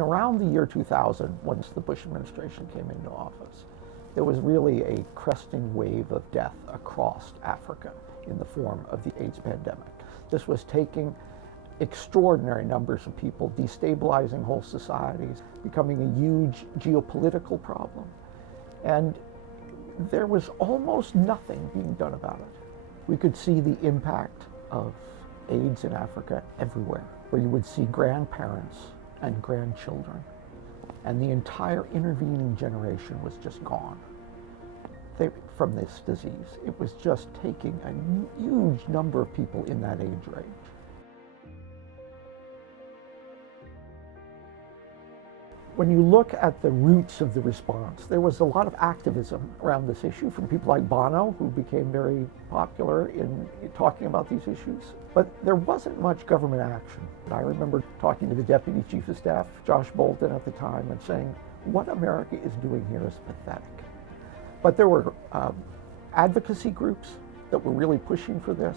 Around the year 2000, once the Bush administration came into office, there was really a cresting wave of death across Africa in the form of the AIDS pandemic. This was taking extraordinary numbers of people, destabilizing whole societies, becoming a huge geopolitical problem. And there was almost nothing being done about it. We could see the impact of AIDS in Africa everywhere, where you would see grandparents and grandchildren, and the entire intervening generation was just gone from this disease. It was just taking a huge number of people in that age range. When you look at the roots of the response, there was a lot of activism around this issue from people like Bono, who became very popular in talking about these issues. But there wasn't much government action. I remember talking to the Deputy Chief of Staff, Josh Bolton, at the time, and saying, what America is doing here is pathetic. But there were advocacy groups that were really pushing for this.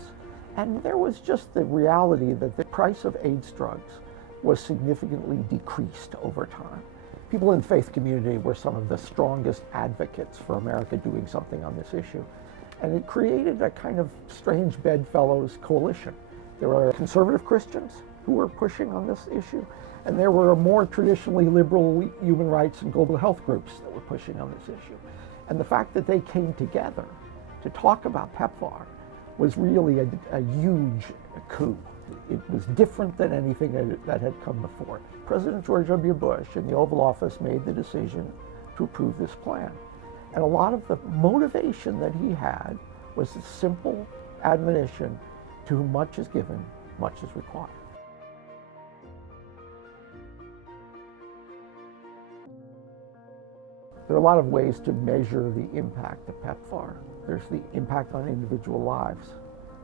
And there was just the reality that the price of AIDS drugs was significantly decreased over time. People in the faith community were some of the strongest advocates for America doing something on this issue. And it created a kind of strange bedfellows coalition. There were conservative Christians who were pushing on this issue, and there were more traditionally liberal human rights and global health groups that were pushing on this issue. And the fact that they came together to talk about PEPFAR was really a huge coup. It was different than anything that had come before. President George W. Bush in the Oval Office made the decision to approve this plan. And a lot of the motivation that he had was the simple admonition, to whom much is given, much is required. There are a lot of ways to measure the impact of PEPFAR. There's the impact on individual lives.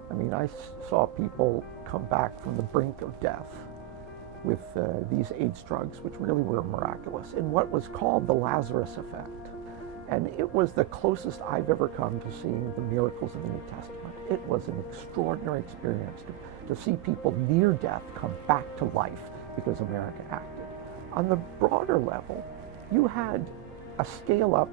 I mean, I saw people come back from the brink of death with these AIDS drugs, which really were miraculous, in what was called the Lazarus effect. And it was the closest I've ever come to seeing the miracles of the New Testament. It was an extraordinary experience to see people near death come back to life because America acted. On the broader level, you had a scale up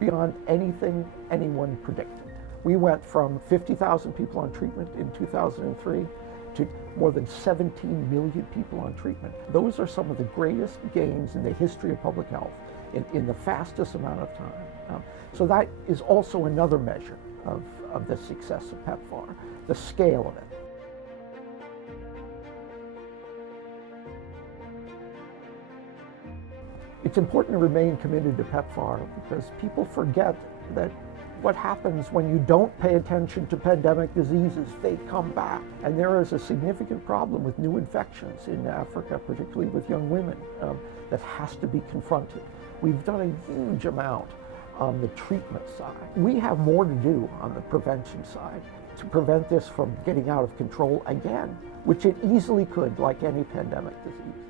beyond anything anyone predicted. We went from 50,000 people on treatment in 2003 to more than 17 million people on treatment. Those are some of the greatest gains in the history of public health in the fastest amount of time. So that is also another measure of the success of PEPFAR, the scale of it. It's important to remain committed to PEPFAR because people forget that what happens when you don't pay attention to pandemic diseases, they come back. And there is a significant problem with new infections in Africa, particularly with young women, that has to be confronted. We've done a huge amount on the treatment side. We have more to do on the prevention side to prevent this from getting out of control again, which it easily could, like any pandemic disease.